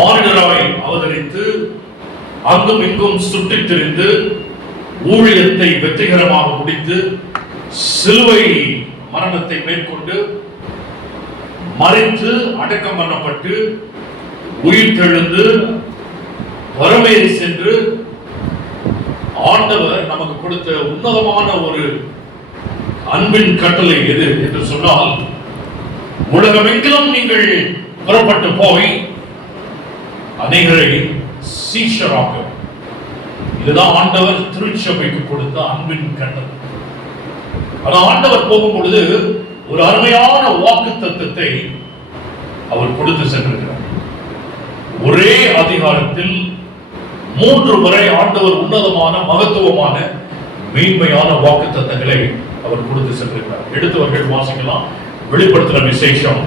மானிடராய் அவதரித்து அங்கும் இங்கும் சுற்றித் திரிந்து ஊழியத்தை வெற்றிகரமாக முடித்து சிலுவை மரணத்தை மேற்கொண்டு மறித்து அடக்கம் பண்ணப்பட்டு உயிர் தெழுந்து வரமேறி சென்று ஆண்டவர் நமக்கு கொடுத்த உன்னதமான ஒரு அன்பின் கட்டளை எது என்று சொன்னால், உலகமெங்கிலும் நீங்கள் புறப்பட்டு போய் அநேகரை சீஷராக. இதுதான் ஆண்டவர் திருச்சபைக்கு கொடுத்த அன்பின் கட்டளை. ஆனால் ஆண்டவர் போகும் பொழுது ஒரு அருமையான வாக்கு தத்தத்தை அவர் கொடுத்து சென்றிருக்கிறார். ஒரே அதிகாரத்தில் 3 முறை ஆண்டவர் உன்னதமான மகத்துவமான மேன்மையான வாக்கு தத்தங்களை அவர் கொடுத்து சென்றிருக்கிறார். எடுத்தவர்கள் வாசிக்கலாம். வெளிப்படுத்தின விசேஷம்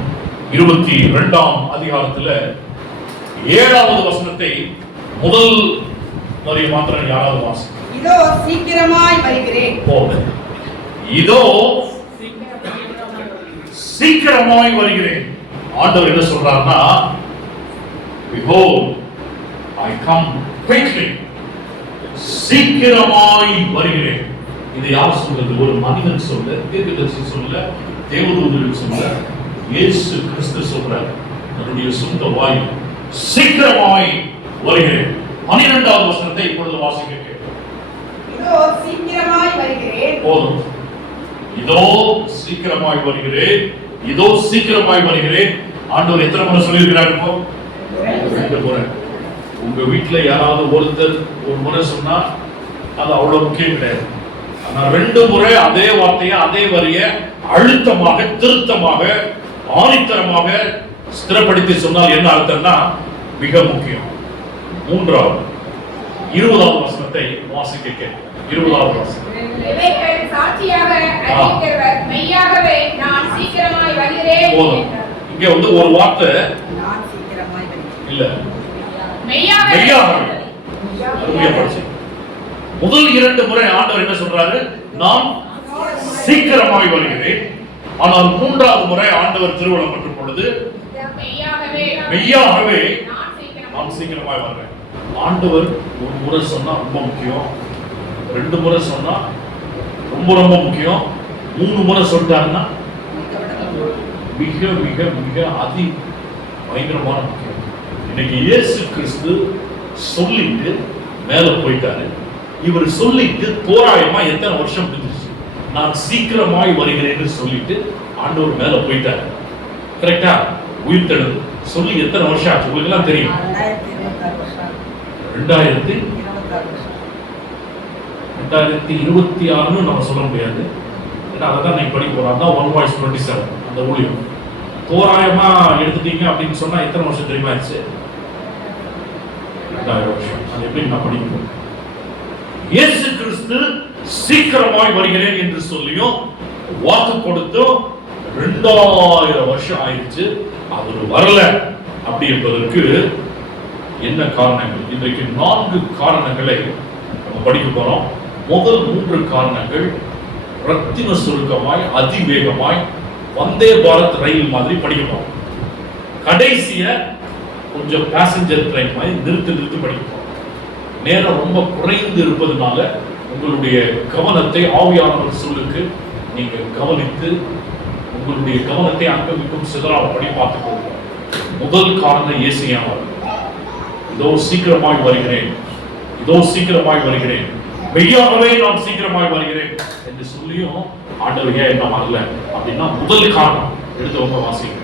22ஆம் அதிகாரத்தில் 7வது வசனத்தை முதல் வரி மாத்திரம் யாராவது வாசிக்கலாம். இதோ சீக்கிரமாய் வருகிறேன். இதோ சீக்கிரமாய் வருகிறேன். ஆண்டவர் என்ன சொல்றாருன்னா, behold I come quickly. சீக்கிரமாய் வருகிறேன். இது யார் சொல்றது? ஒரு மனிதன் சொல்ல, தீர்க்கதரிசி சொல்ல, தேவதூதர்கள் சொல்ல, இயேசு கிறிஸ்து சொல்றார் தன்னுடைய சொந்த வாய். சீக்கிரமாய் வருகிறேன். 12வது வசனத்தை இப்பொழுது வாசிக்க கேட்கிறேன். இதோ சீக்கிரமாய் வருகிறேன். போதும். இதோ சீக்கிரமாய் வருகிறேன். இதோ சீக்கிரமாய் வருகிறேன். ஆண்டவர் எத்தனை முறை சொல்லியிருக்கிறார்? இப்போ 2 முறை. உங்க வீட்டுல யாராவது ஒருத்தர் ஒரு முறை சொன்னா அது அவ்வளவு முக்கியம் கிடையாது. ஆனா 2 முறை அதே வார்த்தையை அதே வரிய அழுத்தமாக திருத்தமாக ஆணித்தரமாக ஸ்திரப்படுத்தி சொன்னால் என்ன அர்த்தம்னா மிக முக்கியம். 3வது 20வது வசனத்தை வாசிக்க கேட்கிறேன். 20வது வசனம். இவைகள் சாட்சியாக அறிவிக்கிறவர் மெய்யாகவே நான் சீக்கிரமாய் வருகிறேன். இங்க வந்து ஒரு வார்த்தை நான் சீக்கிரமாய் வருகிறேன் இல்ல, மெய்யாகவே. முதல் 2 முறை ஆண்டவர் என்ன சொல்றாரு? நான் சீக்கிரமாய் வருகிறேன். ஆனால் 3வது முறை ஆண்டவர் திருவுளம் பெற்ற பொழுது மெய்யாகவே நான் சீக்கிரமாய் வருகிறேன். ஆண்டவர் ஒரு முறை சொன்னா ரொம்ப முக்கியம், 2 முறை சொன்னா ரொம்ப ரொம்ப முக்கியம், 3 முறை சொல்லிட்டாருன்னா மிக மிக மிக அதி பயங்கரமான முக்கியம். இன்னைக்கு இயேசு கிறிஸ்து சொல்லிட்டு மேல போயிட்டாரு. இவர் சொல்லிட்டு தோராயமா எத்தனை வருஷம் இருந்துச்சு? நான் சீக்கிரமாய் வருகிறேன்னு சொல்லிட்டு ஆண்டவர் மேல போயிட்டாரு. கரெக்டா? உயிர் தெழுந்து சொல்லி எத்தனை வருஷம் ஆச்சு? உங்களுக்கு எல்லாம் தெரியும். 2026 நம்ம சொல்ல முடியாது. ஏன்னா அதான் நீங்க படிக்க போறோம். அதான் 1:27 அந்த ஊழியம். தோராயமா எடுத்துட்டீங்க அப்படின்னு சொன்னா எத்தனை வருஷம் தெரியுமா ஆச்சு? 2000 வருஷம். அது எப்படி நான் படிக்கிறோம்? இயேசு கிறிஸ்து சீக்கிரமாய் வருகிறேன் என்று சொல்லியும் வாக்கு கொடுத்தும் 2000 வருஷம் ஆயிடுச்சு. அவர் வரல. அப்படி என்பதற்கு என்ன காரணங்கள்? இன்றைக்கு 4 காரணங்களை நம்ம படிக்க போறோம். முதல் 3 காரணங்கள் ரத்தின சுருக்கமாய் அதிவேகமாய் வந்தே பாரத் ரயில் மாதிரி படிக்கணும். கடைசிய கொஞ்சம் பேசஞ்சர் ட்ரெயின் மாதிரி நிறுத்தி படிக்கணும். நேரம் ரொம்ப குறைந்து இருப்பதனால உங்களுடைய கவனத்தை ஆவியானவர் சொல்லுக்கு நீங்க கவனித்து உங்களுடைய கவனத்தை அங்கமிக்கும் சிதறாதபடி பார்த்துக்கோங்க. முதல் காரணம் இயேசுவானவர். இதோ சீக்கிரமாய் வருகிறேன், இதோ சீக்கிரமாய் வருகிறேன், மெய்யாகவே நான் சீக்கிரமாய் வருகிறேன் என்று சொல்லியும் ஆண்டவர் ஏன் என்ன வரல அப்படின்னா முதல் காரணம் எடுத்தவங்க வாசிங்க.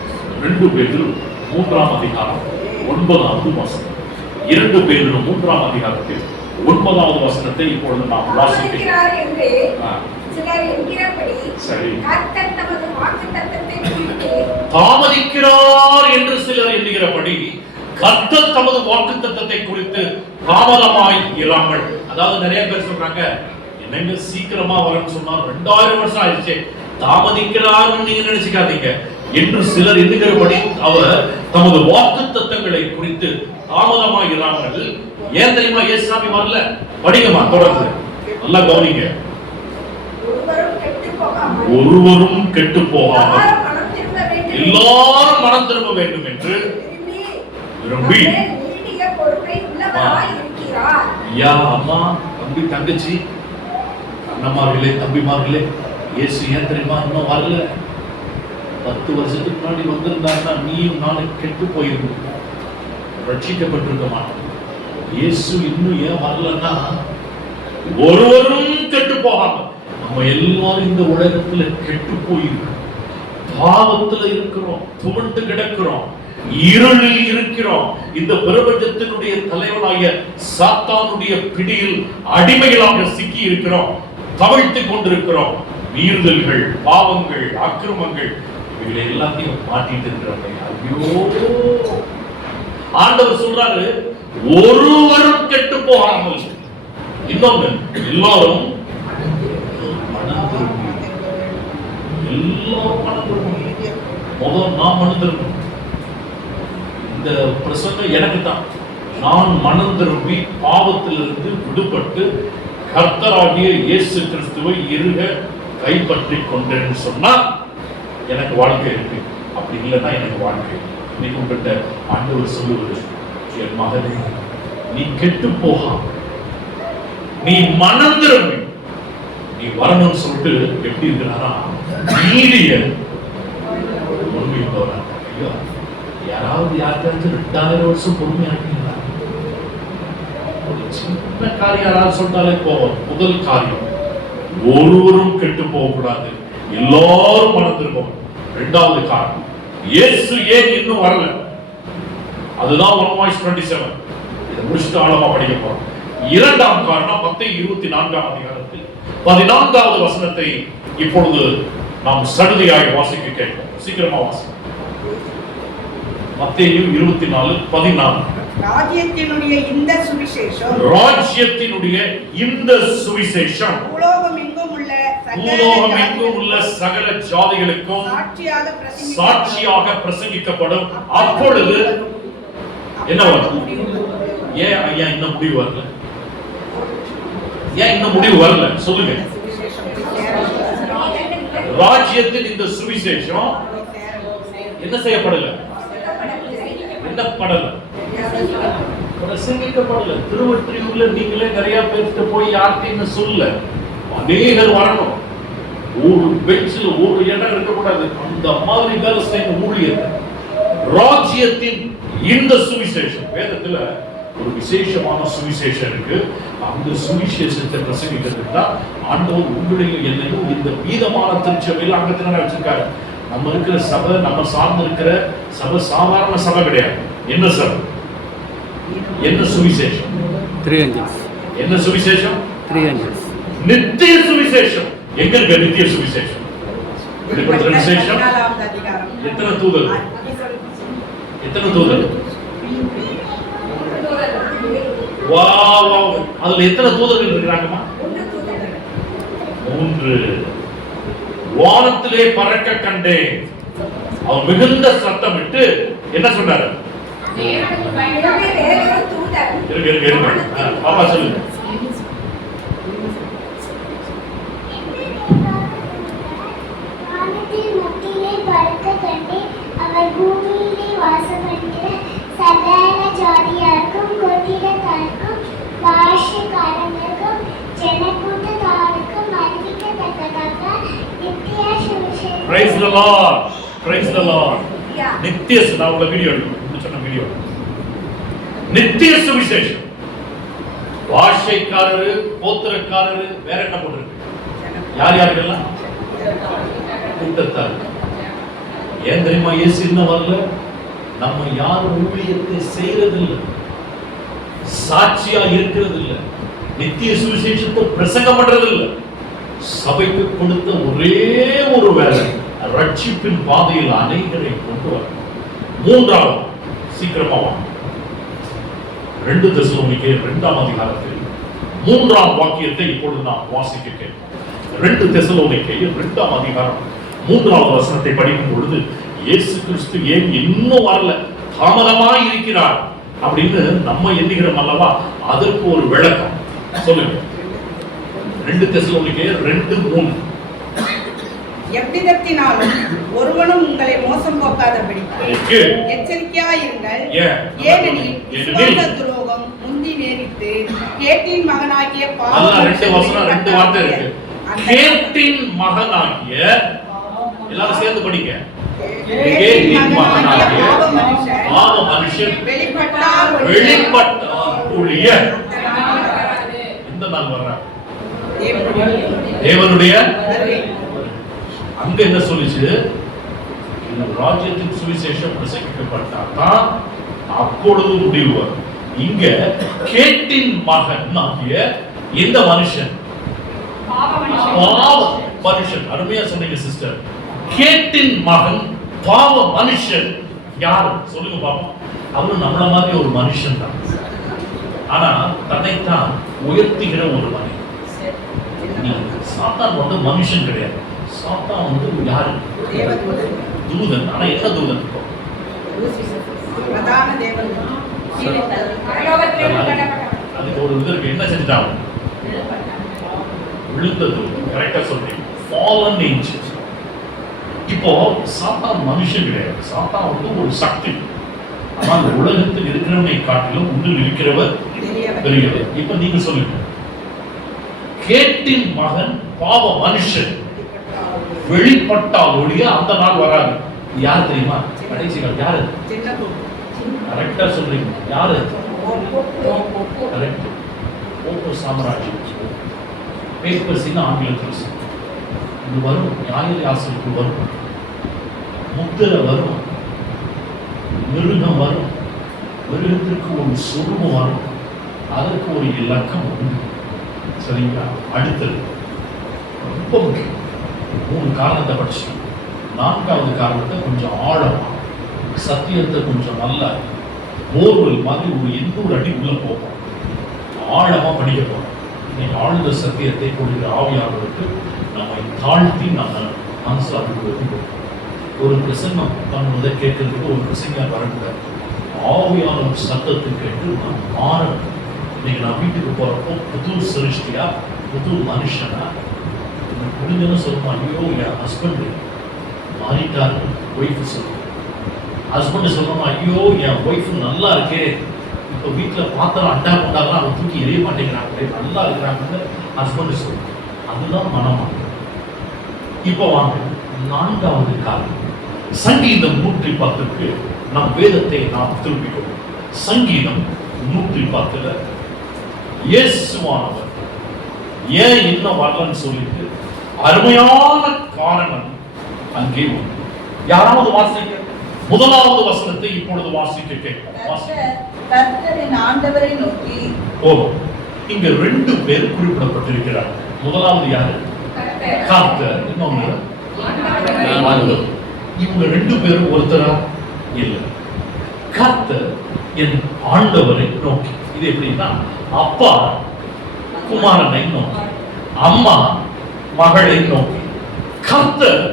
2 பேதுரு 3ஆம் அதிகாரம் 9வது வசனம். 2 பேதுரு 3ஆம் அதிகாரத்தில் 9வது வசனத்தை இப்பொழுது நாம் வாசிக்கிறோம். தாமதிக்கிறார் என்று சிலர் எண்ணுகிறபடி கர்த்தர் தமது வாக்குத்தத்தத்தை குறித்து தாமதமாய் இராமல். அதாவது நிறைய பேர் சொல்றாங்க, என்னங்க சீக்கிரமா வரன்னு சொன்னா 2000 வருஷம் ஆயிடுச்சு, தாமதிக்கிறார்னு நீங்க நினைச்சுக்காதீங்க என்று சிலர் எண்ணுகிறபடி அவர் தமது வாக்குத்தத்தங்களை குறித்து தாமதமாய் இராமல். ஏன் தெரியுமா இயேசுசாமி வரல? படிங்கம்மா தொடர்ந்து நல்லா கவனிங்க. ஒருவரும் கெட்டு போகாமல் எல்லாரும் மனம் திரும்ப வேண்டும் என்று விரும்பி நீடிய பொறுமை உள்ளவராய் இருக்கிறார். ஐயா, அம்மா, தம்பி, தங்கச்சி, அண்ணமார்களே, தம்பிமார்களே, இயேசு ஏன் தெரியுமா இன்னும் வரல? 10 வருஷத்துக்கு முன்னாடி வந்திருந்தாருன்னா நீயும் நானும் கெட்டு போயிருந்தோம், ரட்சிக்கப்பட்டிருக்க மாட்டோம். இயேசு இன்னும் ஏன் வரலன்னா ஒருவரும் கெட்டு போகாம நம்ம எல்லாரும் இந்த உலகத்துல கெட்டு போயிருக்கோம், பாவத்துல இருக்கிறோம், துவண்டு கிடக்கிறோம், இருளில் இருக்கிறோம். இந்த பிரபஞ்சத்தினுடைய தலைவனாகிய சாத்தானுடைய பிடியில் அடிமைகளாக சிக்கி இருக்கிறோம், தவிழ்த்து கொண்டிருக்கிறோம். மீறுதல்கள், பாவங்கள், அக்கிரமங்கள், இவைகளை எல்லாத்தையும் மாட்டிட்டு இருக்கிறோம். ஐயோ, ஆண்டவர் சொல்றாரு ஒருவரும் கெட்டு போகாமல். இன்னொன்னு, எல்லாரும் மனம் திரும்பி, எல்லாரும் மனம் திரும்பி. முதல் நான் மனம் திரும்பணும். இந்த பிரசங்கம் எனக்கு தான். நான் மனம் திரும்பி பாவத்திலிருந்து விடுபட்டு கர்த்தராகிய இயேசு கிறிஸ்துவை இருக கைப்பற்றி கொண்டேன்னு சொன்னா எனக்கு வாழ்க்கை இருக்கு. அப்படி இல்லைன்னா எனக்கு வாழ்க்கை. இன்னைக்கு உங்கள்கிட்ட ஆண்டவர் சொல்லுவது, என் மகனே, நீ கெட்டு போகாம நீ மனம் திரும்பி நீ வரணும்னு சொல்லிட்டு எப்படி இருக்கிறாரா நீடிய பொறுமையோட. ஐயோ, யாராவது யாருக்காச்சும் 2000 வருஷம் பொறுமையா இருக்கீங்களா? ஒரு சின்ன காரியம் யாராவது சொல்லிட்டாலே போவோம். முதல் காரியம், ஒருவரும் கெட்டு போக கூடாது, எல்லாரும் மனம் திரும்பணும். 2வது காரணம், இயேசு ஏன் இன்னும் வரல? அதுதான் 1:27. இதை முடிச்சுட்டு ஆழமா படிக்க போறோம். 2ஆம் காரணம் மத்தேயு 24ஆம் அதிகாரத்தில் 14வது வசனத்தை இப்பொழுது நாம் சடுதியாக வாசிக்க கேட்போம். சீக்கிரமா வாசிக்க. மத்தேயு 24:14. ராஜ்யத்தினுடைய இந்த சுவிசேஷம், ராஜ்யத்தினுடைய இந்த சுவிசேஷம் பூலோகமெங்கும் உள்ள சகல ஜாதிகளுக்கும் சாட்சியாக பிரசங்கிக்கப்படும். அப்பொழுது என்ன வரும்? ஏன் ஐயா இன்னும் முடிவு வரல? ஏன் இன்னும் முடிவு வரல? சொல்லுங்க. ராஜ்யத்தின் இந்த சுவிசேஷம் என்ன செய்யப்படல? என்ன படல? பிரசங்கிக்கப்படல. திருவொற்றியூர்ல நீங்களே நிறைய பேர்கிட்ட போய் யார்கிட்ட சொல்ல, அநேகர் வரணும். ஒரு பெஞ்சில் ஒரு இடம் இருக்கக்கூடாது. அந்த மாதிரி வேலை செய்யும் ஊழியர். ராஜ்யத்தின் இந்த சுவிசேஷம், வேதத்துல ஒரு விசேஷமான சுவிசேஷம் இருக்கு. அந்த சுவிசேஷத்தை பிரசங்கிக்கிறதுக்கு தான் ஆண்டவர் உங்களையும் என்னையும் இந்த மீதமான திருச்சபையில் அங்கத்தினால வச்சிருக்காரு. நம்ம இருக்கிற சபை, நம்ம சார்ந்து இருக்கிற சபை சாதாரண சபை கிடையாது. என்ன சபை? என்ன சுவிசேஷம்? 3 angels. என்ன சுவிசேஷம்? 3 angels. நித்திய சுவிசேஷம். எங்க இருக்க நித்திய சுவிசேஷம்? வெளிப்படுத்துற விசேஷம். 14வது அதிகாரம். எத்தனை தூதர்? எத்தனை தூதர்? வாவ், அதுல எத்தனை தூதர்கள் இருக்கிறாங்கம்மா? 3. வானத்திலே பறக்க கண்டேன். அவன் மிகுந்த சத்தமிட்டு என்ன சொன்னாரு? தேவனுக்கு பயந்தவனே வேறொரு தூதன். இருங்க. பாப்பா சொல்லுங்க. வானத்தில் மத்தியிலே பறக்க கண்டேன். அவர் பூமியிலே வாசமடைகிற சகல ஜாதியாருக்கும், கோத்திரத்தாருக்கும், பாஷைக்காரங்களுக்கும், ஜனக்கூட்டத்தாருக்கும் அறிவிக்கத்தக்கதாக நித்திய சுவிசேஷம். Praise the Lord. Praise the Lord. நித்திய நான் உங்க வீடியோ எடுக்கணும். சொன்ன வீடியோ நித்திய சுவிசேஷம். பாஷைக்காரரு, கோத்திரக்காரரு, வேற என்ன போட்டிருக்கு? யார் யாருக்கெல்லாம்? கூட்டத்தார். ஏன் தெரியுமா இயேசு இன்னும் வரல? நம்ம யாரும் ஊழியத்தை செய்யறதில்லை, சாட்சியா இருக்கிறது இல்லை, நித்திய சுவிசேஷத்தை பிரசங்கம் பண்றது இல்லை. சபைக்கு கொடுத்த ஒரே ஒரு வேலை ரட்சிப்பின் பாதையில் அநேகரை கொண்டு வர. 3வது, சீக்கிரமா வாங்க. 2 தெசலோனிக்கேயர் 2ஆம் அதிகாரத்தில் 3ஆம் வாக்கியத்தை இப்பொழுது நாம் வாசிக்க கேட்போம். 2 தெசலோனிக்கேயர் 2ஆம் அதிகாரம் 3வது வசனத்தை படிக்கும் பொழுது, இயேசு கிறிஸ்து ஏன் இன்னும் வரல, தாமதமாய் இருக்கிறார் அப்படின்னு நம்ம எண்ணுகிறோம் அல்லவா? அதற்கு ஒரு விளக்கம் சொல்லுங்க. 2 தெசலோனிக்கேயர் 2:3. எவ்விதத்தினாலும் ஒருவனும் உங்களை மோசம் போக்காதபடிக்கு எச்சரிக்கையாயிருங்கள். ஏனெனில் விசுவாச துரோகம் முந்தி நேரிட்டு கேட்டின் மகனாகிய கேட்டின் மகனாகிய எல்லாரும் சேர்ந்து படிங்க. பாவ மனுஷன் வெளிப்பட்டால் ஒழிய எந்த நாள் வர்றார்? தேவனுடைய அங்க என்ன சொல்லிச்சு? இந்த ராஜ்யத்தின் சுவிசேஷம் பிரசங்கிக்கப்பட்டால் அப்பொழுது முடிவு வரும். இங்க கேட்டின் மகன் ஆகிய இந்த மனுஷன் பாவ மனுஷன். அருமையா சொன்னீங்க சிஸ்டர். கேட்டின் மகன் பாவ மனுஷன் யாரு சொல்லுங்க பாப்போம். அவரு நம்மள மாதிரி ஒரு மனுஷன் தான். ஆனா தன்னைத்தான் உயர்த்துகிற ஒரு மனிதன். சாத்தான் வந்து மனுஷன் கிடையாது. சாத்தான் வந்து யாரு? தூதன். ஆனா என்ன தூதன்? அதுக்கு ஒரு இது இருக்கு. என்ன செஞ்சுட்டாங்க? விழுந்த தூதன். கரெக்டா சொல்றீங்க. fallen angels. இப்போ சாத்தான் மனுஷன் கிடையாது. சாத்தான் வந்து ஒரு சக்தி. ஆனா அந்த உலகத்தில் இருக்கிறவனை காட்டிலும் உன்னில் இருக்கிறவர் பெரியவர். இப்ப நீங்க சொல்லுங்க. கேட்டின் மகன் பாவ மனுஷன் வெளிப்பட்டால் ஒழிய அந்த நாள் வராது. யார் தெரியுமா? கடைசிகள் யாரு? கரெக்டா சொல்றீங்க. யாரு? கரெக்ட். ஓப்போ சாம்ராஜ்யம். பேப்பர்ஸின் ஆங்கிலத்தில் இது வரும். நியாய ஆசிரியருக்கு வரும். முத்திரை வரும். மிருகம் வரும். மிருகத்திற்கு ஒரு சொருபம் வரும். அதற்கு ஒரு இலக்கம் உண்டு. சரிங்களா? அடுத்தது ரொம்ப முக்கியம். 3 காரணத்தை படிச்சு, 4வது காரணத்தை கொஞ்சம் ஆழமா, சத்தியத்தை கொஞ்சம் நல்லா போர்வெல் மாதிரி ஒரு 800 அடி உள்ள போகும். ஆழமா படிக்க போறோம். இன்னைக்கு ஆழ்ந்த சத்தியத்தை கொடுக்கிற ஆவியாளருக்கு நம்மை தாழ்த்தி நம்ம மனசுல அப்படி ஒரு பிரசங்கம் பண்ணுவதை கேட்கறதுக்கு ஒரு பிரசங்கம் வரக்கூடாது. ஆவியாளர் சத்தத்தை கேட்டு நாம் மாறணும். இன்னைக்கு நான் வீட்டுக்கு போறப்போ புது சிருஷ்டியா, புது மனுஷனா முடிஞ்சன்னு சொல்லுமா? ஐயோ என் ஹஸ்பண்ட் மாறிட்டாரு. ஒய்ஃபு சொல்லுவோம். ஹஸ்பண்ட் சொல்லணுமா? ஐயோ என் ஒய்ஃபு நல்லா இருக்கே, இப்போ வீட்டில் பாத்திரம் அண்டா கொண்டாலாம் அவன் தூக்கி எரிய மாட்டேங்கிறாங்களே, நல்லா இருக்கிறாங்கன்னு ஹஸ்பண்ட் சொல்லுவோம். அதுதான் மனமா. இப்போ வாங்க 4வது காரணம். சங்கீதம் 110க்கு நம் வேதத்தை நாம் திருப்பிக்கொள்வோம். சங்கீதம் 110 இயேசுவானவர் ஏன் இன்னும் வரலன்னு சொல்லிட்டு அருமையான காரணம் அங்கே உண்டு. யாராவது வாசிக்க 1வது வசனத்தை இப்பொழுது வாசிக்க கேட்போம். கர்த்தரின் ஆண்டவரை நோக்கி போதும். இங்க 2 பேர் குறிப்பிடப்பட்டிருக்கிறார். 1வது யாரு? கர்த்தர். இன்னொன்று ஆண்டவர். இவங்க 2 பேரும் ஒருத்தரா இல்லை. கர்த்தர் என் ஆண்டவரை நோக்கி. இது எப்படின்னா, அப்பா குமாரனை நோக்கி, அம்மா மகளை நோக்கி, கர்த்தர்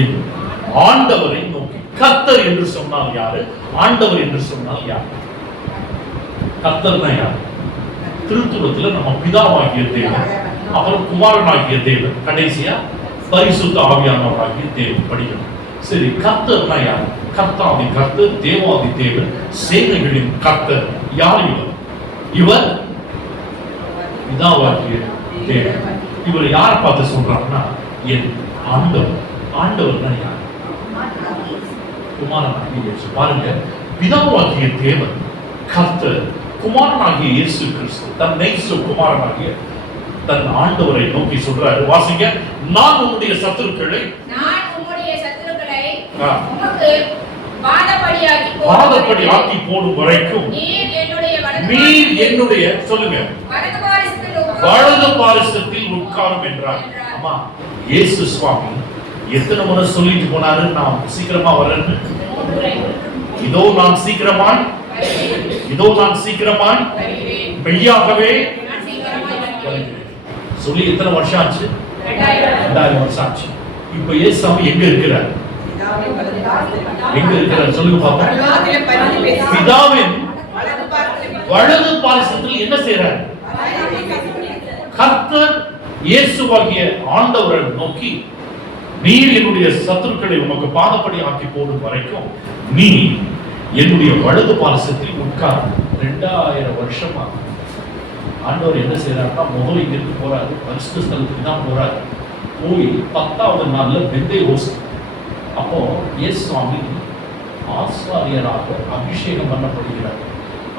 என் ஆண்டவரை நோக்கி. கர்த்தர் என்று சொன்னால் யாரு? ஆண்டவர் என்று சொன்னால் யாரு? கர்த்தர்னா யாரு? திருத்துவத்தில் நம்ம பிதாவாகிய தேவன், அப்புறம் குமாரனாகிய தேவன், கடைசியா பரிசுத்த ஆவியானவராகிய தேவன் படிக்கணும். சரி, கர்த்தர்னா யாரு? கர்த்தாதி கர்த்தர், தேவாதி தேவன், சேனைகளின் கர்த்தர். யார் இவர்? இவர் பிதாவாகிய தேவன். இவர் யாரை பார்த்து சொல்றாங்கன்னா என் ஆண்டவர். ஆண்டவர்னா யார்? குமாரனாகிய இயேசு. பாருங்க, பிதாவாகிய தேவன் கர்த்தர், குமாரனாகிய இயேசு கிறிஸ்து தன் நெய்சு குமாரனாகிய தன் ஆண்டவரை நோக்கி சொல்றாரு. வாசிங்க. நான் உம்முடைய சத்துருக்களை உமக்கு பாதப்படி ஆக்கி போடும் வரைக்கும் நீர் என்னுடைய சொல்லுங்க வலது பாரிசத்தில் உட்காரும் என்றார். அம்மா, இயேசு சுவாமி எத்தனை முறை சொல்லிட்டு போனாரு நான் சீக்கிரமா வரேன்னு? இதோ நான் சீக்கிரமாய், இதோ நான் சீக்கிரமாய் மெய்யாகவே சொல்லி எத்தனை வருஷம் ஆச்சு? 2000 வருஷம் ஆச்சு. இப்ப இயேசு எங்க இருக்கிறார்? எங்க இருக்கிறார் சொல்லுங்க பாப்போம். பிதாவின் வலது பாரிசத்தில் என்ன செய்றார்? கர்த்தர் இயேசுவாகிய ஆண்டவரை நோக்கி நீர் என்னுடைய சத்துருக்களை உமக்கு பாதப்படி ஆக்கி போடும் வரைக்கும் நீ என்னுடைய வலது பாரசத்தில் உட்கார். 2000 வருஷமா ஆண்டவர் என்ன செய்யறாருன்னா, முதல்ல இங்கிருந்து போறாரு, பரிசுத்த ஸ்தலத்துக்கு தான் போறாரு. போய் 10வது நாள்ல பெந்தேகோஸ்து. அப்போ இயேசு சுவாமி ஆசாரியராக அபிஷேகம் பண்ணப்படுகிறார்.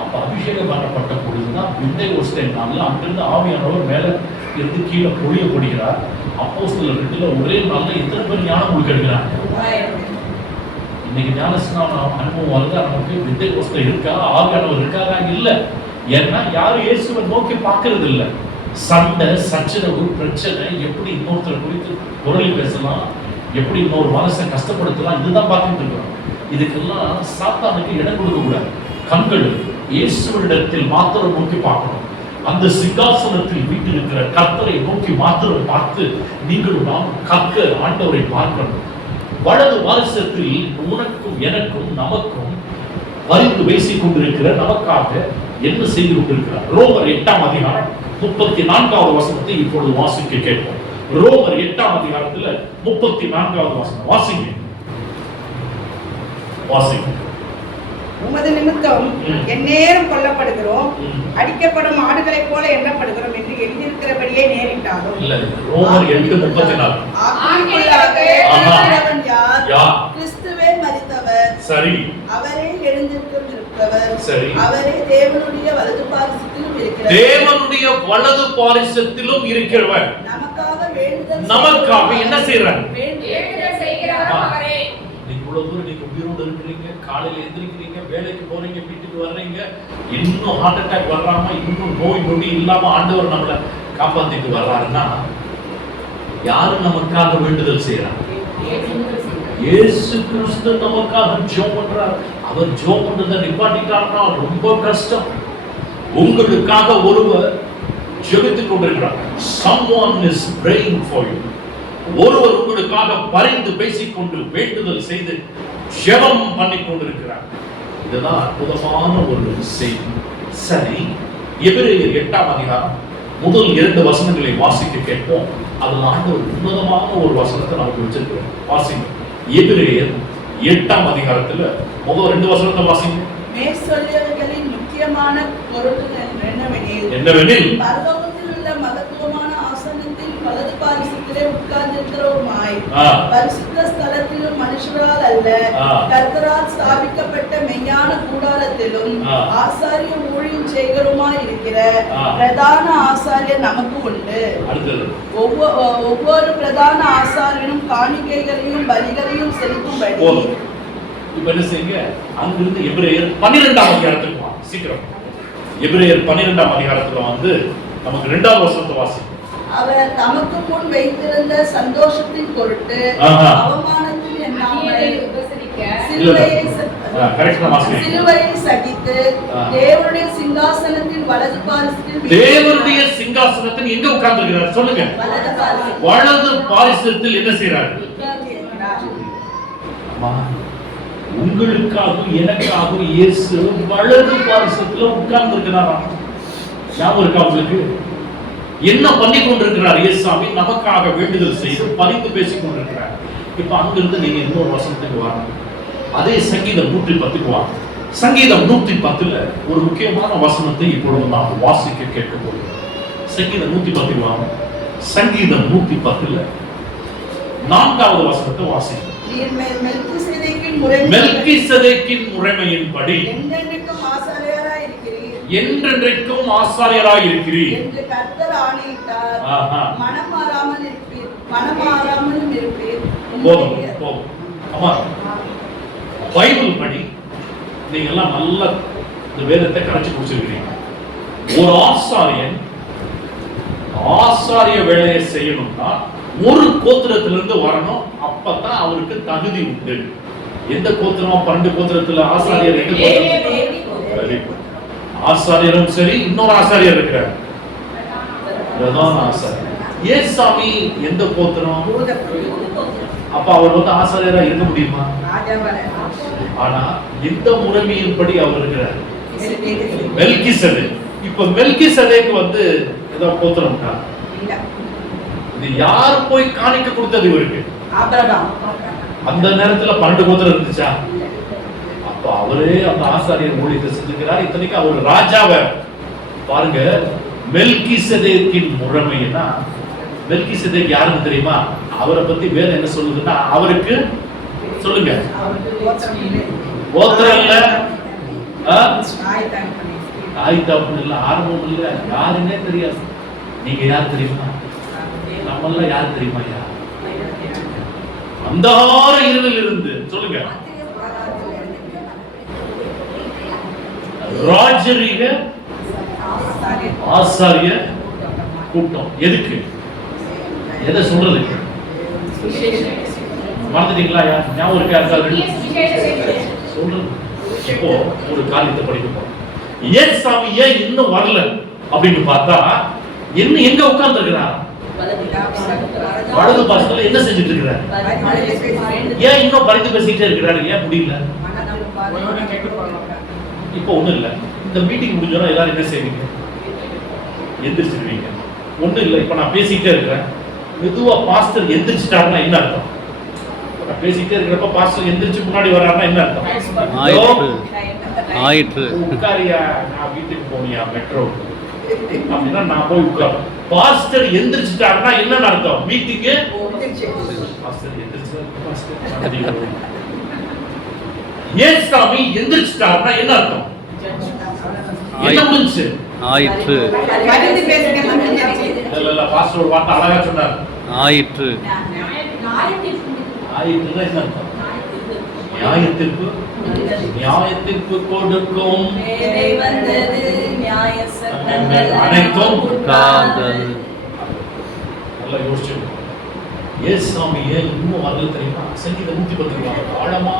அப்ப அபிஷேகம் பண்ணப்பட்ட பொழுதுதான் பெந்தேகோஸ்தே நாள்ல அங்கிருந்து ஆவியானவர் மேல இருந்து கீழே பொழியப்படுகிறார். அப்போஸ்தலர் 2ல ஒரே நாள்ல எத்தனை பேர் ஞானம் கொடுக்கிறாங்க? இன்னைக்கு ஞானஸ்நானம் அனுபவம் வருதா நமக்கு? பெந்தேகோஸ்தே இருக்கா? ஆவியானவர் இருக்காரா? இல்ல. ஏன்னா யாரும் இயேசுவை நோக்கி பார்க்கறது இல்லை. சண்டை, சச்சரவு, பிரச்சனை, எப்படி இன்னொருத்தரை குறித்து குரல் பேசலாம், எப்படி இன்னொரு மனசை கஷ்டப்படுத்தலாம், இதுதான் பார்த்துட்டு இருக்கிறோம். இதுக்கெல்லாம் சாத்தானுக்கு இடம் கொடுக்க கூடாது. கண்கள் இயேசுவிடத்தில் மாத்திரம் நோக்கி பார்க்கணும். அந்த சிங்காசனத்தில் வீட்டிருக்கிற கர்த்தரை நோக்கி மாத்திரம் பார்த்து நீங்களும் நாம் கர்த்தர் ஆண்டவரை பார்க்கணும். வலது வாரிசத்தில் உனக்கும் எனக்கும் நமக்கும் பரிந்து பேசிக் கொண்டிருக்கிற நமக்காக என்ன செய்து கொண்டிருக்கிறார்? ரோமர் 8ஆம் அதிகாரம் 34வது வசனத்தை இப்பொழுது வாசிக்க கேட்போம். ரோமர் 8ஆம் அதிகாரத்துல 34வது வசனம் வாசிங்க. உமது நிமித்தம் எந்நேரம் கொல்லப்படுகிறோம், அடிக்கப்படும் ஆடுகளைப் போல எண்ணப்படுகிறோம் என்று எழுதியிருக்கிறபடியே நேரிட்டாலும். இல்ல, ரோமர் 8:34. கிறிஸ்துவே மரித்தவர், சரி, அவரே எழுந்திருக்கிறவர், சரி, அவரே தேவனுடைய வலது பாரிசத்திலும் இருக்கிறவர், தேவனுடைய வலது பாரிசத்திலும் இருக்கிறவர், நமக்காக வேண்டுதல், நமக்காக என்ன செய்றார்? வேண்டுதல் செய்கிறவர் அவரே. இவ்வளவு தூரம் நீங்க உயிரோடு இருக்கிறீங்க, காலையில எந்திரிக்கிறீங்க, வேலைக்கு போறீங்க, வீட்டுக்கு வர்றீங்க, இன்னும் ஹார்ட் அட்டாக் வராம, இன்னும் நோய் நொடி இல்லாம ஆண்டவர் நம்மளை காப்பாத்திட்டு வர்றாருன்னா யாரு நமக்காக வேண்டுதல் செய்யறாங்க? இயேசு கிறிஸ்து நமக்காக ஜெபம் பண்றார். அவர் ஜெபம் பண்றதை நிப்பாட்டிட்டார்னா ரொம்ப கஷ்டம். உங்களுக்காக ஒருவர் ஜெபித்துக் கொண்டிருக்கிறார். someone is praying for you. ஒருவர் உங்களுக்காக பரிந்து பேசிக்கொண்டு வேண்டுதல் செய்து ஜெபம் பண்ணி கொண்டிருக்கிறார். இதுதான் அற்புதமான ஒரு செய்தி. சரி, எபிரேயர் 8ஆம் அதிகாரம் முதல் 2 வசனங்களை வாசிக்க கேட்போம். அதுல ஆண்டவர் உன்னதமான ஒரு வசனத்தை நமக்கு வச்சிருக்கிறார். வாசிங்க. எபிரேயர் 8ஆம் அதிகாரத்துல முதல் 2 வசனத்தை வாசிங்க. மேற்சொல்லியவைகளின் முக்கியமான பொருட்கள் என்னவெனில் பரலோகத்தில் உள்ள மகத்துவமான ஆசனத்தில் வலது பாரிசத்திலே உட்கார்ந்திருக்கிறவருமாய் பரிசுத்த ஸ்தலத்திலும் மனுஷரால் அல்ல கர்த்தரால் ஸ்தாபிக்கப்பட்ட மெய்யான கூடாரத்திலும் ஆசாரிய ஊழியம் செய்கிறவருமாய் இருக்கிற பிரதான ஆசாரியர் நமக்கு உண்டு. ஒவ்வொரு பிரதான ஆசாரியனும் காணிக்கைகளையும் பலிகளையும் செலுத்தும்படி. இப்ப என்ன செய்யுங்க, அங்கிருந்து எபிரேயர் 12ஆம் அதிகாரத்துக்கு வா. சீக்கிரம் எபிரேயர் 12ஆம் அதிகாரத்துல வந்து நமக்கு 2வது வசனத்தை வாசி. அவர் தமக்கு முன் வைத்திருந்த சந்தோஷத்தின் பொருட்டு அவமானத்தில் எண்ணாமல் சிலுவையை சகித்து தேவனுடைய சிங்காசனத்தின் வலது பாரிசத்தில், தேவனுடைய சிங்காசனத்தில் எங்க உட்கார்ந்திருக்கிறார் சொல்லுங்க? வலது பாரிசத்தில் என்ன செய்றார்? உங்களுக்காக எனக்காக இயேசு வலது பாரிசத்துல உட்கார்ந்து இருக்கிறாராம். ஞாபகம் இருக்கா உங்களுக்கு? என்ன பண்ணி கொண்டிருக்கிறார் இயேசுசாமி? நமக்காக வேண்டுதல் செய்து பரிந்து பேசிக் கொண்டிருக்கிறார். இப்ப அங்கிருந்து நீங்க இன்னொரு வசனத்துக்கு வாங்க. அதே சங்கீதம் 110க்கு வாங்க. சங்கீதம் 110ல ஒரு முக்கியமான வசனத்தை இப்பொழுது நாம் வாசிக்க கேட்க போகிறோம். சங்கீதம் 110க்கு வாங்க. சங்கீதம் 110ல 4வது வசனத்தை வாசிங்க. மெல்கிசேதேக்கின் முறைமையின்படி என்றென்றைக்கும் ஆசாரியராய் இருக்கிறீர் என்று கர்த்தர் ஆணையிட்டார். மனமாறாமல் இருப்பீர். போதும். ஆமா, பைபிள் படி நீங்க எல்லாம் நல்ல இந்த வேதத்தை கரைச்சு குடிச்சிருக்கீங்க. ஒரு ஆசாரிய வேலையை செய்யணும்னா ஒரு கோத்திரத்திலிருந்து வரணும். அப்பதான் அவருக்கு தகுதி உண்டு. எந்த கோத்திரம்? 12 கோத்திரத்துல ஆசாரியர் எந்த கோத்திரம்? ஆசாரியரும் சரி, இன்னொரு ஆசாரியர் இருக்கிறார், பிரதான ஆசாரியர். ஏசாமி எந்த கோத்திரம்? அப்ப அவர் வந்து ஆசாரியரா இருக்க முடியுமா? ஆனா எந்த முறைமையின்படி அவர் இருக்கிறார்? மெல்கிசேதேக். இப்ப மெல்கிசேதேக் வந்து ஏதோ கோத்திரம். இது யார் போய் காணிக்க கொடுத்தது இவருக்கு? ஆபிரகாம். அந்த நேரத்துல 12 கோத்திரம் இருந்துச்சா? அப்ப அவரே அந்த ஆசாரியர் ஊழியத்தை செஞ்சுக்கிறார். இத்தனைக்கு அவர் ராஜாவை பாருங்க. மெல்கிசேதேக்கின் முறைமைன்னா, மெல்கிசேதேக் யாருன்னு தெரியுமா? அவரை பத்தி வேதம் என்ன சொல்லுதுன்னா, அவருக்கு சொல்லுங்க, கோத்திரம் இல்ல, தாய் தகப்பன் இல்ல, ஆர்வம் இல்ல, யாருன்னே தெரியாது. நீங்க யார் தெரியுமா? நம்மள யார் தெரியுமா? யார்? அந்தார இருளில் இருந்து சொல்லுங்க, ராஜரீக ஆசாரிய கூட்டம். எதுக்கு? எதை சொல்றதுக்கு? மறந்துட்டீங்களா? ஞாபகம் இருக்கா? சொல்றது. இப்போ ஒரு காரியத்தை படிக்க போறோம். ஏன் சாமி ஏன் இன்னும் வரல அப்படின்னு பார்த்தா, என்ன எங்க உட்கார்ந்து இருக்கிறார்? வலது பாசத்துல என்ன செஞ்சுட்டு இருக்கிறார்? ஏன் இன்னும் பரிந்து பேசிட்டே இருக்கிறாரு? ஏன் முடியல? இப்போ ஒண்ணும் இல்ல, இந்த மீட்டிங் முடிஞ்சோன்னா எல்லாரும் என்ன செய்வீங்க? எந்திரிச்சிருவீங்க. ஒண்ணும் இல்ல, இப்ப நான் பேசிட்டே இருக்கிறேன், மெதுவா பாஸ்டர் எந்திரிச்சிட்டாருன்னா என்ன அர்த்தம்? நான் பேசிட்டே இருக்கிறப்ப பாஸ்டர் எந்திரிச்சு முன்னாடி வர்றாருன்னா என்ன அர்த்தம்? உட்காரியா, நான் வீட்டுக்கு போனியா மெட்ரோ அப்படின்னா நான் போய் உட்கார். பாஸ்டர் எந்திரிச்சிட்டாருன்னா என்ன அர்த்தம்? மீட்டிங்கு பாஸ்டர் எந்திரிச்சாரு. ஏசாமி எந்திரிச்சிட்டாருன்னா என்ன அர்த்தம்? என்ன முடிஞ்சு ஆயிற்று. இல்ல பாஸ்டர் ஒரு வார்த்தை அழகா சொன்னார், ஆயிற்று. ஆயிற்றுன்னா என்ன அர்த்தம்? நியாயத்திற்கு நியாயத்திற்கு கொடுக்கும் அனைத்தும் காதல். நல்லா யோசிச்சு. ஏசாமி ஏன் இன்னும் வரல தெரியுமா? சங்கீதம் 110 ஆழமா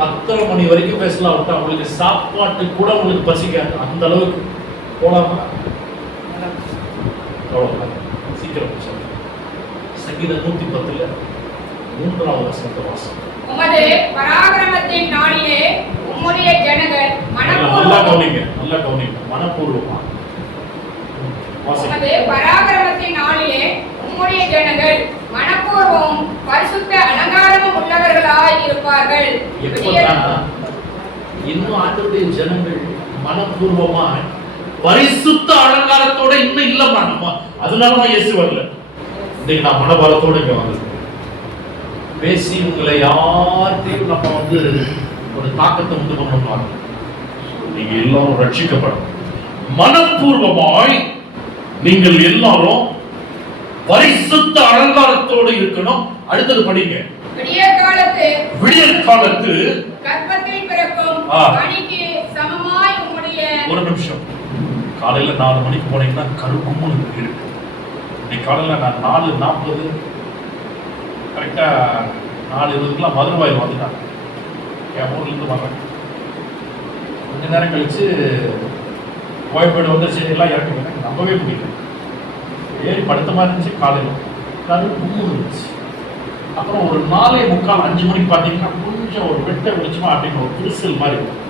10:30 மணி வரைக்கும் பேசலாம் விட்டா உங்களுக்கு சாப்பாட்டு கூட உங்களுக்கு பசிக்காது. அந்த அளவுக்கு போலாமா? சீக்கிரம் சங்கீதம் 110 3ஆவது வசனத்தை வாசம். உமது பராக்கிரமத்தின் நாளிலே உம்முடைய ஜனங்கள் நல்லா கவனிங்க, நல்லா கவனிங்க, மனப்பூர்வமா உமது பராக்கிரமத்தின் நாளிலே உம்முடைய ஜனங்கள் மனப்பூர்வம் பரிசுத்த அலங்காரமும் உள்ளவர்களாய் இருப்பார்கள். எப்பதான் இன்னும் ஆண்டவருடைய ஜனங்கள் மனப்பூர்வமா பரிசுத்த அலங்காரத்தோட இன்னும் இல்லமா? நம்ம அதனாலதான் இயேசு வரல. இன்னைக்கு நான் மனபாரத்தோட இங்க வந்து பேசி உங்களை யார்கிட்டையும் நம்ம ஒரு தாக்கத்தை உண்டு பண்ணணும். நீங்க எல்லாரும் ரட்சிக்கப்படும். மனப்பூர்வமாய் நீங்கள் எல்லாரும் பரிசுத்த அலங்காரத்தோடு இருக்கணும். அடுத்தது படிங்க. விடியற் காலத்து கர்ப்பத்தில் பிறக்கும் கனிக்கு சமமாய் உம்முடைய. ஒரு நிமிஷம். காலையில 4 மணிக்கு போனீங்கன்னா கருக்கும்னு இருக்கு. இன்னைக்கு காலையில நான் 4:40 கரெக்டா 4:20 மதுரவாயில் வந்துட்டாங்க. என் ஊர்ல இருந்து வர்றேன். கொஞ்ச நேரம் கழிச்சு கோயம்பேடு வந்துருச்சு, எல்லாம் இறக்குங்க. நம்பவே முடியல. ஏறி படுத்த மாதிரி இருந்துச்சு. காலையில் கருக்கும்னு இருந்துச்சு. அப்புறம் ஒரு 4:45 5 மணிக்கு பார்த்தீங்கன்னா கொஞ்சம் ஒரு வெட்ட வெளிச்சமா அப்படின்னு ஒரு புரிசல் மாதிரி இருக்கும்.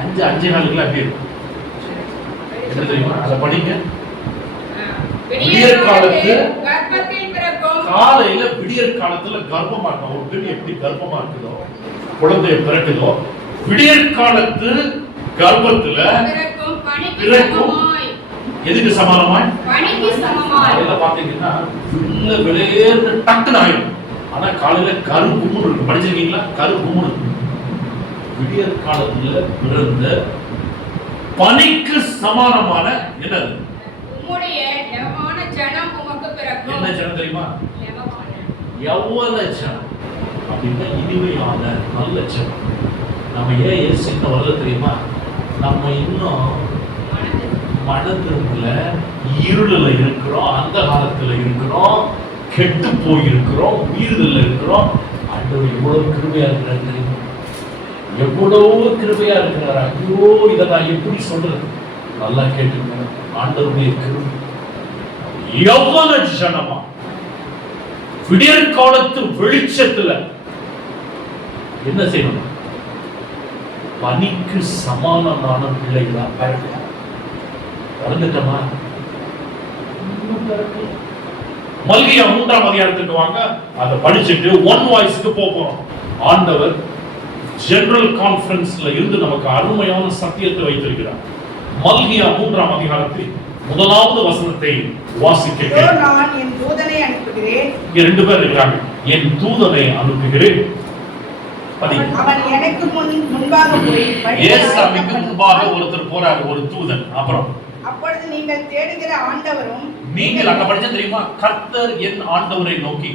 5:05 அப்படி இருக்கும். என்ன தெரியுமா? அதை படிங்க. விடியற் காலத்து காலையில விடியற் காலத்துல கர்ப்பமா இருக்கும். ஒரு பெண் எப்படி கர்ப்பமா இருக்குதோ, குழந்தைய பிறக்குதோ, விடியற் காலத்து கர்ப்பத்துல பிறக்கும். எதுக்கு சமானமாய்? காலையில பாத்தீங்கன்னா உள்ள வெளியேறு டக்குன்னு ஆயிடும். ஆனா காலையில கருப்பும்னு இருக்கு. படிச்சிருக்கீங்களா? கருப்பும்னு இருக்கு. விடியற் காலத்துல பிறந்த பனிக்கு சமானமான என்னது? என்ன ஜனம் தெரியுமா? யௌவன ஜனம். அப்படின்னா இனிமையான நல்ல ஜனம். நம்ம ஏன் இயேசு வரல தெரியுமா? நம்ம இன்னும் மனதிற்குள்ள இருளல இருக்கிறோம், அந்த காலத்துல இருக்கிறோம், கெட்டு போயிருக்கிறோம், உயிரில் இருக்கிறோம். ஆண்டவர் எவ்வளவு கிருபையா இருக்கிறார் தெரியுமா? எவ்வளவு கிருபையா இருக்கிறார். ஐயோ, இதை நான் எப்படி சொல்றது? நல்லா கேட்டுங்க. ஆண்டவருடைய கிருபை எவ்வளவு ஜனமா விடியற் காலத்து வெளிச்சத்துல என்ன செய்யணும்? பனிக்கு சமானமான பிள்ளைகளா பிறக்கணும். பிறந்துட்டோமா? மல்கியா 3ஆம் அதிகாரத்துக்கு வாங்க, அதை படிச்சுட்டு ஒன் வாய்ஸ்க்கு போறோம். ஆண்டவர் ஜெனரல் கான்ஃபரன்ஸ்ல இருந்து நமக்கு அருமையான சத்தியத்தை வைத்திருக்கிறார். மல்கியா 3ஆம் அதிகாரத்தில் 1வது வசனத்தை வாசிக்க. நான் என் தூதனை அனுப்புகிறேன். இங்க 2 பேர் இருக்காங்க. என் தூதனை அனுப்புகிறேன். அவன் எனக்கு முன்பாக போய் இயேசுவுக்கு முன்பாக ஒருத்தர் போறார், ஒரு தூதன். அப்புறம் அப்பொழுது நீங்கள் தேடுகிற ஆண்டவரும், நீங்கள் அங்க படிச்ச தெரியுமா, கர்த்தர் என் ஆண்டவரை நோக்கி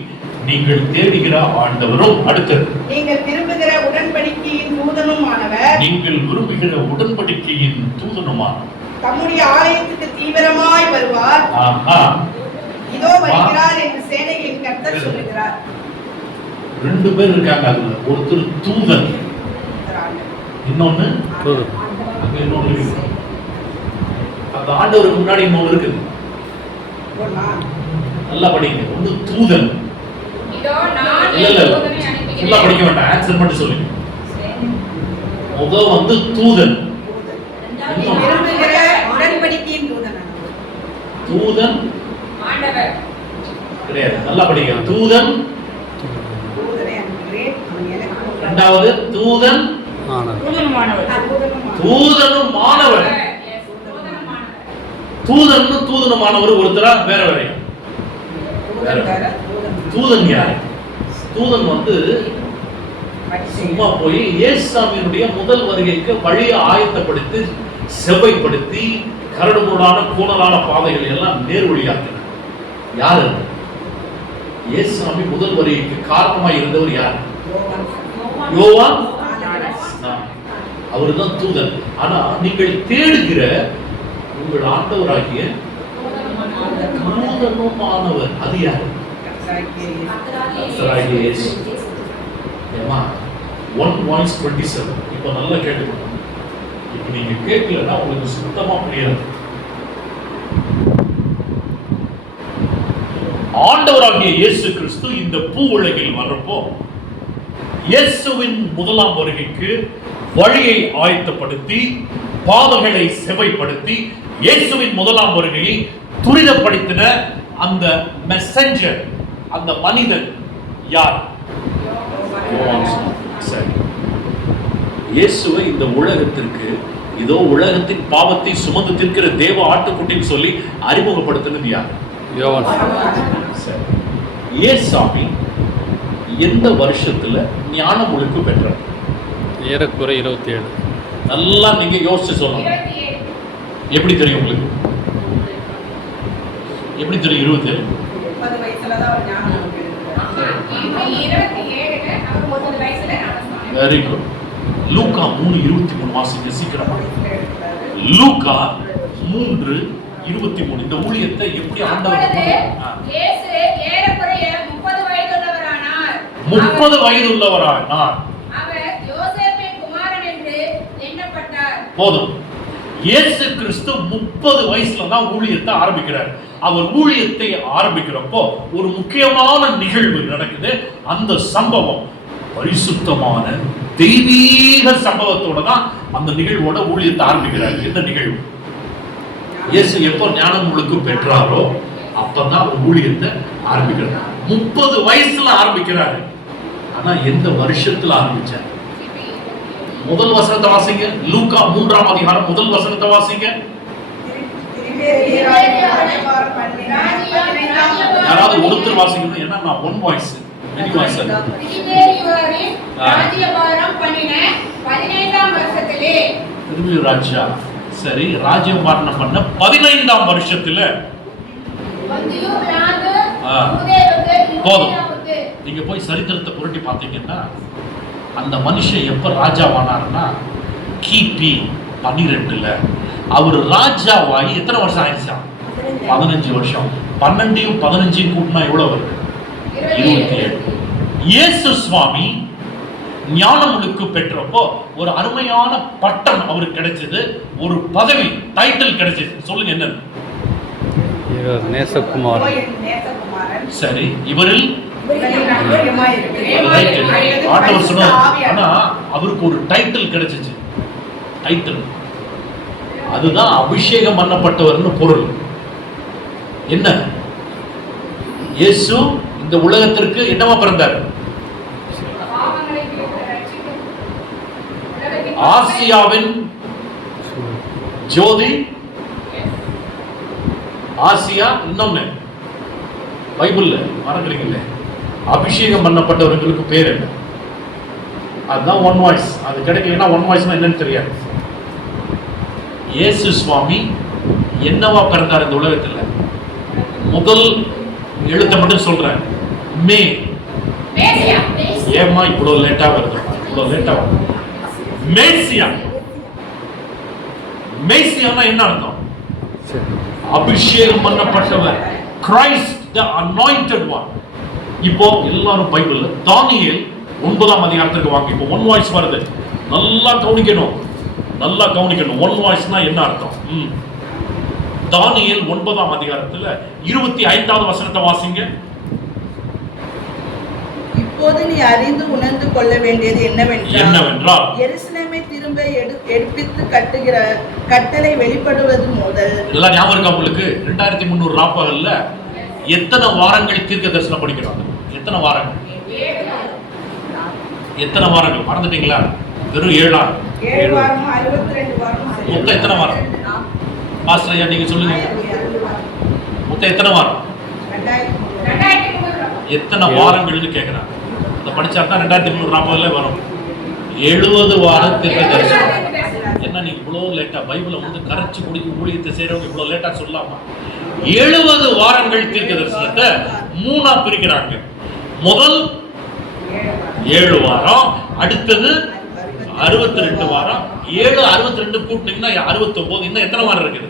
நீங்கள் தேடுகிற ஆண்டவரும், அடுத்து நீங்கள் விரும்புகிற உடன்படிக்கையின் தூதனுமானவர், நீங்கள் விரும்புகிற உடன்படிக்கையின் தூதனுமானவர் தம்முடைய ஆலயத்துக்கு தீவிரமாய் வருவார். இதோ வருகிறார் என்று சேனைகளின் கர்த்தர் சொல்லுகிறார். 2 பேர் இருக்காங்க. அதுல ஒருத்தர் தூதன், இன்னொன்னு அங்க இன்னொன்னு இருக்கு. அந்த ஆண்டவருக்கு முன்னாடி இன்னொன்னு இருக்குது. நல்லா படிங்க. ஒன்னு தூதன். இதோ நான் இல்ல என் தூதனை அனுப்புகிறேன். ஃபுல்லா படிக்க வேண்டாம், ஆன்சர் மட்டும் சொல்லுங்க. வந்து தூதன், விரும்புகிற உடன்படிக்கையின் தூதன். தூதன் ஆண்டவர் கிடையாது. நல்லா படிங்க. தூதன், தூதனை அனுப்புகிறேன். அவன் எனக்கு 2வது தூதன், தூதனுமானவர். தூதனும் மாணவர். தூதனும் தூதனுமானவர் ஒருத்தரா வேற வேற? தூதன் யாரு? தூதன் வந்து சும்மா போய் இயேசுவினுடைய முதல் வருகைக்கு வழியை ஆயத்தப்படுத்தி செவ்வைப்படுத்தி கரடுமுரடான கூணலான பாதைகளை எல்லாம் நேர்வழியாக்கினார். யாரு? இயேசுசாமி முதல் வருகைக்கு காரணமாய் இருந்தவர் யார்? யோவான். அவர்தான் தூதன். ஆனா நீங்கள் தேடுகிற உங்கள் ஆண்டவராகிய தூதனுமானவர் அது யாரு? கர்த்தராகிய இயேசு. ஏமா 1 வாய்ஸ் 27. இப்ப நல்லா கேட்டுக்கணும். இப்ப நீங்க கேட்கலன்னா உங்களுக்கு சுத்தமா புரியாது. ஆண்டவராகிய இயேசு கிறிஸ்து இந்த பூ உலகில் வர்றப்போ இயேசுவின் முதலாம் வருகைக்கு வழியை ஆயத்தப்படுத்தி பாதைகளை செவைப்படுத்தி இயேசுவின் முதலாம் வருகையை துரிதப்படுத்தின அந்த மெசஞ்சர், அந்த மனிதன் யார்? சரி, இயேசுவை இந்த உலகத்திற்கு இதோ உலகத்தின் பாவத்தை சுமந்து தீர்க்கிற தேவ ஆட்டுக்குட்டின்னு சொல்லி அறிமுகப்படுத்தினது யார்? யோவான். சரி, இயேசுசாமி எந்த வருஷத்துல ஞான முழுக்கு பெற்றார்? ஏறக்குறை 27. நல்லா நீங்க யோசிச்சு சொல்லணும். 27. எப்படி தெரியும் உங்களுக்கு? எப்படி தெரியும்? 27 30 வயசுல தான் அவர் ஞானம் எடுக்கிறார். 27 அவர் 30 வயசுல ஞானஸ்நானம். Very good. லூக்கா 3:23 வாசிங்க சீக்கிரமா. லூக்கா 3:23. இந்த ஊழியத்தை எப்படி ஆண்டவர் இயேசு ஏறக்குறைய 30 வயதுள்ளவரானார். 30 வயதுள்ளவரானார். அவர் யோசேப்பின் குமாரன் என்று எண்ணப்பட்டார். போதும். இயேசு கிறிஸ்து 30 வயசுல தான் ஊழியத்தை ஆரம்பிக்கிறார். அவர் ஊழியத்தை ஆரம்பிக்கிறப்போ ஒரு முக்கியமான நிகழ்வு நடக்குது. அந்த சம்பவம் பரிசுத்தமான தெய்வீக சம்பவத்தோட தான் அந்த நிகழ்வோட ஊழியத்தை ஆரம்பிக்கிறார். எந்த நிகழ்வு? இயேசு எப்போ ஞானம் முழுக்கு பெற்றாரோ அப்பதான் அவர் ஊழியத்தை ஆரம்பிக்கிறார். 30 வயசுல ஆரம்பிக்கிறாரு. ஆனா எந்த வருஷத்துல ஆரம்பிச்சார்? முதல் வசனத்தை வாசிங்க. லூக்கா 3ஆம் அதிகாரம் முதல் வசனத்தை வாசிங்க. யாராவது ஒருத்தர் வாசிக்கணும். ஏன்னா நான் ஒன் வாய்ஸ் மெனி வாய்ஸ். ராஜ்யபாரம் பண்ணின 15ஆம் வருஷத்திலே. திரும்பி ராஜா. சரி, ராஜ்யபாரம் பண்ண 15ஆம் வருஷத்துல போதும். நீங்க போய் சரித்திரத்தை புரட்டி பார்த்தீங்கன்னா அந்த மனுஷன் எப்ப ராஜாவானார்னா கிபி 12ல அவர் ராஜாவாகி எத்தனை வருஷம் ஆயிடுச்சா? 15 வருஷம். 12 15 கூட்டினா எவ்வளவு வருது? 27. இயேசு சுவாமி ஞானமுழுக்கு பெற்றப்போ ஒரு அருமையான பட்டம் அவருக்கு கிடைச்சது, ஒரு பதவி, டைட்டில் கிடைச்சது. சொல்லுங்க என்னது? நேசகுமாரன். சரி, இவரில் ஆண்டவர் சொன்னார். ஆனா அவருக்கு ஒரு டைட்டில் கிடைச்சிச்சு. டைட்டில் அதுதான் அபிஷேகம் பண்ணப்பட்டவர்னு பொருள். என்ன? இயேசு இந்த உலகத்திற்கு என்னவா பிறந்தார்? பாவங்களை தீர்த்து ரட்சிக்கும் உலகத்தின் ஆசியாவின் ஜோதி. ஆசியா இன்னொன்னு பைபிள்ல மறந்துறீங்கல்ல, அபிஷேகம் பண்ணப்பட்டவர்களுக்கு பேர் என்ன? அதுதான் ஒன் வாய்ஸ். அது கிடைக்கலன்னா ஒன் வாய்ஸ்னா என்னன்னு தெரியாது. இயேசு சுவாமி என்னவா பிறந்தார் இந்த உலகத்துல? முதல் எழுத்தை மட்டும் சொல்றேன், மே. மேசியா. ஏமா இவ்வளவு லேட்டா வருது? இவ்வளவு லேட்டா வருது. மேசியா. மேசியானா என்ன அர்த்தம்? அபிஷேகம் பண்ணப்பட்டவர், கிரைஸ்ட் தி அனாயிண்டட் ஒன். இப்போ எல்லாரும் பைபிள்ல தானியேல் 9ஆம் அதிகாரத்துக்கு வாங்க. இப்போ ஒன் வாய்ஸ் வருது, நல்லா கவனிக்கணும், நல்லா கவனிக்கணும். ஒன் வாய்ஸ்னா என்ன அர்த்தம்? தானியேல் 9ஆம் அதிகாரத்துல 25வது வசனத்தை வாசிங்க. இப்போது நீ அறிந்து உணர்ந்து கொள்ள வேண்டியது என்னவென்றால் எருசலேமை திரும்ப எடுப்பித்து கட்டுகிற கட்டளை வெளிப்படுவது முதல். எல்லாம் ஞாபகம் இருக்கா உங்களுக்கு? 2300 ராப்பகல்ல எத்தனை வாரங்கள் தீர்க்க தரிசனம் படிக்கிறாங்க? எத்தனை வாரங்கள்? எத்தனை வாரங்கள் மறந்துட்டீங்களா? வெறும் 7 வாரம். 7 வாரம் 62 வாரம். மொத்தம் எத்தனை வாரம்? பாஸ்டர் ஐயா நீங்க சொல்லுங்க, மொத்தம் எத்தனை வாரம்? 2003. எத்தனை வாரங்கள்னு கேட்கிறாங்க. அதை படிச்சா தான் 2300 ராப்பகல்ல வரும். 70 வாரம் தீர்க்க தரிசனம். என்ன நீ இவ்வளவு லேட்டா பைபிளை வந்து கரைச்சு குடிக்க ஊழியத்தை செய்யறவங்க இவ்வளவு லேட்டா சொல்லாமா? 70 வாரங்கள் தீர்க்க தரிசனத்தை 3ஆ பிரிக்கிறாங்க. முதல் 7 வாரம், அடுத்தது 62 வாரம். 7 62 கூட்டினீங்கன்னா 69. இன்னும் எத்தனை வாரம் இருக்குது?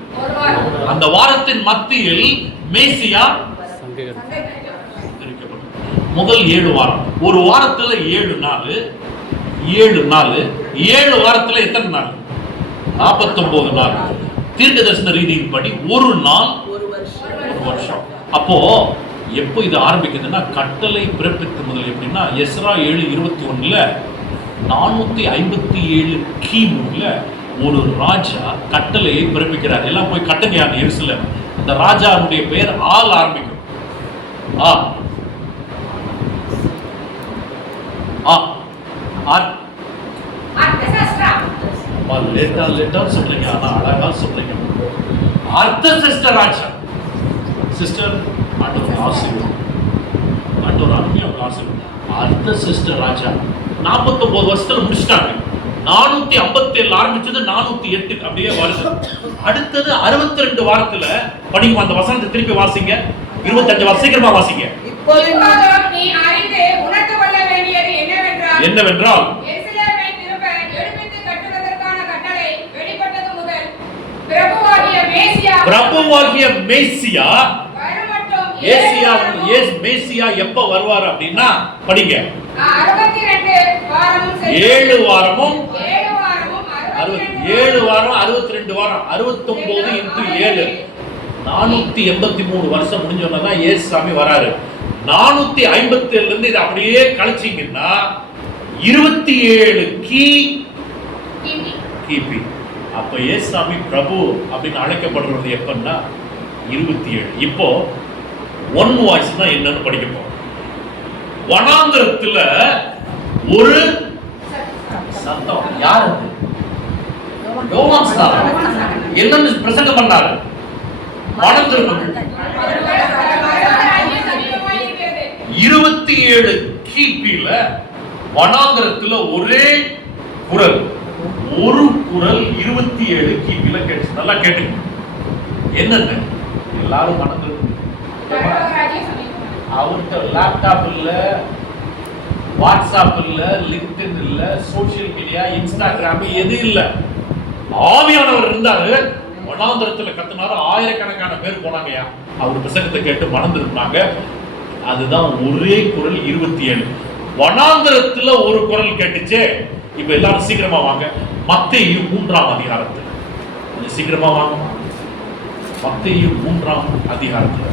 அந்த வாரத்தின் மத்தியில் மேசியா முதல் 7 வாரம். ஒரு வாரத்துல 7 நாள், 7 நாள். 7 வாரத்துல எத்தனை நாள்? 49 நாள். தீர்க்க தரிசன ரீதியின்படி ஒரு நாள் ஒரு வருஷம். அப்போ எப்போ இது ஆரம்பிக்குதுன்னா, கட்டளை பிறப்பித்த முதல் எப்படின்னா, எஸ்ரா 7:21 457 கிமுல ஒரு ராஜா கட்டளையை பிறப்பிக்கிறார். எல்லாம் போய் கட்டுங்க அந்த எருசலேம். அந்த ராஜாவுடைய பெயர் ஆல் ஆரம்பிக்கும். லேட்டா சொல்றீங்க, ஆனா அழகா சொல்றீங்க. அர்த்தசஷ்ட ராஜா. சிஸ்டர் ஆண்டவர் ஆசீர்வாதம், ஆண்டவர் அருமையா ஆசீர்வாதம். அர்த்தசஷ்ட ராஜா 49 வருஷத்துல முடிச்சிட்டாங்க. 457 ஆரம்பிச்சது 408 அப்படியே வருது. அடுத்தது 62 வாரத்துல படிக்கும். அந்த வசனத்தை திருப்பி வாசிங்க. 25 வாரம் சீக்கிரமா வாசிங்க. இப்போது நீ அறிந்து உணர்ந்து கொள்ள வேண்டியது என்னவென்றால் எருசலேமை திரும்ப எடுப்பித்து கட்டுவதற்கான கட்டளை வெளிப்பட்டது முதல் பிரபுவாகிய மேசியா மேசியா எப்ப வருவார் அப்படின்னா படிங்க. 7 வாரமும் 7 வாரம் 62 வாரம் 69 × 7 483 வருஷம் முடிஞ்சோன்னா இயேசுசாமி வராரு. 457 இருந்து இது அப்படியே கழிச்சீங்கன்னா 27 கிபி. அப்ப இயேசுசாமி பிரபு அப்படின்னு அழைக்கப்படுறது எப்பன்னா 27. இப்போ ஒன் வாய்ஸ் தான் என்னன்னு படிக்க போறோம். வனாந்தரத்துல ஒரு சத்தம். யார் அது? யோவான் ஸ்நானன். என்னன்னு பிரசங்கம் பண்ணாரு? மனம் திரும்புங்கள். 27 கிபில வனாந்தரத்துல ஒரே குரல், ஒரு குரல் 27 கிபில கேட்டுச்சு. நல்லா கேட்டுங்க. என்னன்னு எல்லாரும் மனம் திரும்புங்க. அவர்கிட்ட லேப்டாப் இல்ல, வாட்ஸ்அப் இல்ல, லிங்க்டின் இல்ல, சோசியல் மீடியா, இன்ஸ்டாகிராம் எது இல்ல. ஆவியானவர் இருந்தாரு. வனாந்தரத்துல கத்துனாரு. ஆயிரக்கணக்கான பேர் போனாங்கயா. அவர் பிரசங்கத்தை கேட்டு மனம் திரும்பினாங்க. அதுதான் ஒரே குரல் 27. வனாந்தரத்துல ஒரு குரல் கேட்டுச்சு. இப்ப எல்லாரும் சீக்கிரமா வாங்க. மத்தேயு 3ஆம் அதிகாரத்துல கொஞ்சம் சீக்கிரமா வாங்க. மத்தேயு 3ஆம் அதிகாரத்துல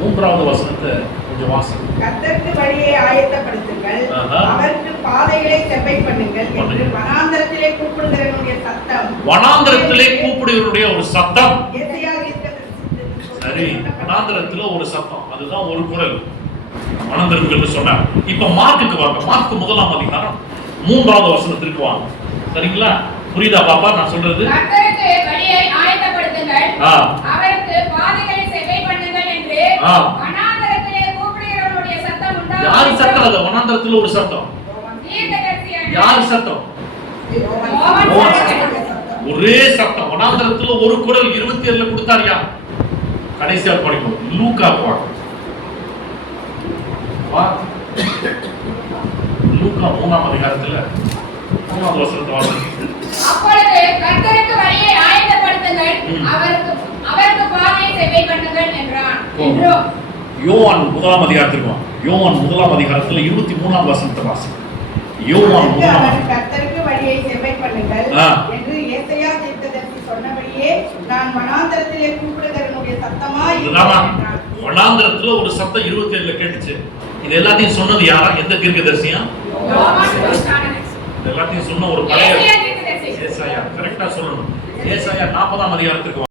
3வது வசனத்தை கொஞ்சம் வாசிங்க. கர்த்தருக்கு வழியை ஆயத்தப்படுத்துங்கள், அவருக்கு பாதைகளை செவ்வை பண்ணுங்கள் என்று வனாந்தரத்திலே கூப்பிடுகிறவருடைய சத்தம். வனாந்தரத்திலே கூப்பிடுகிறவருடைய ஒரு சத்தம். சரி, வனாந்தரத்துல ஒரு சத்தம், அதுதான் ஒரு குரல் மனம் திரும்புங்கள் சொன்னார். இப்ப மார்க்குக்கு வாங்க. மார்க்கு 1ஆம் அதிகாரம் 3வது வசனத்திற்கு வாங்க. சரிங்களா? புரியுதா பாப்பா நான் சொல்றது? கர்த்தருக்கு வழியை ஆயத்தப்படுத்துங்கள், ஆ. அவருக்கு பாதைகளை செவ்வை பண்ணுங்கள் என்று ஆ. வனாந்தரத்திலே கூப்பிடுகிறவனுடைய சத்தம் உண்டாகும். யாரு சத்தம்? அது வனாந்தரத்துல ஒரு சத்தம். தீர்க்கதரிசியான யாரு சத்தம்? யோவான் யோவான் சத்தம். ஒரே சத்தம். வனாந்தரத்துல ஒரு குரல் 27ல கொடுத்தாரியா? கடைசியா படிக்கும் லூக்கா பாடம். லூக்கா 3ஆம் அதிகாரத்துல 3வது வசனத்தை வாசிங்க. அப்பொழுது கர்த்தருக்கு வழியை ஆயத்தப்படுத்துங்கள், அவருக்கு பாதையை செவ்வை பண்ணுங்கள் என்றான். என்றும் யோவான் 1ஆம் அதிகாரத்திற்கு வா. யோவான் 1ஆம் அதிகாரத்துல 23ஆம் வசனத்தை வாசிங்க. யோவான் அதற்கு 1ஆம் அவர் கர்த்தருக்கு வழியை செவ்வை பண்ணுங்கள் ஆ. என்று ஏசாயா தீர்க்கதரிசி சொன்னபடியே நான் வனாந்தரத்திலே கூப்பிடுகிறவனுடைய சத்தமாய் இதுதானா? என்றான். வனாந்தரத்துல ஒரு சத்தம் 27ல கேட்டுச்சு. இது எல்லாத்தையும் சொன்னது யாரா? எந்த தீர்க்கதரிசியா? யோவான் கிறிஸ்தானன். எல்லாத்தையும் சொன்ன ஒரு பழைய ஏசாயா தீர்க்கதரிசி. ஏசாயா. கரெக்டா சொல்லணும். ஏசாயா 40ஆம் அதிகாரத்திற்கு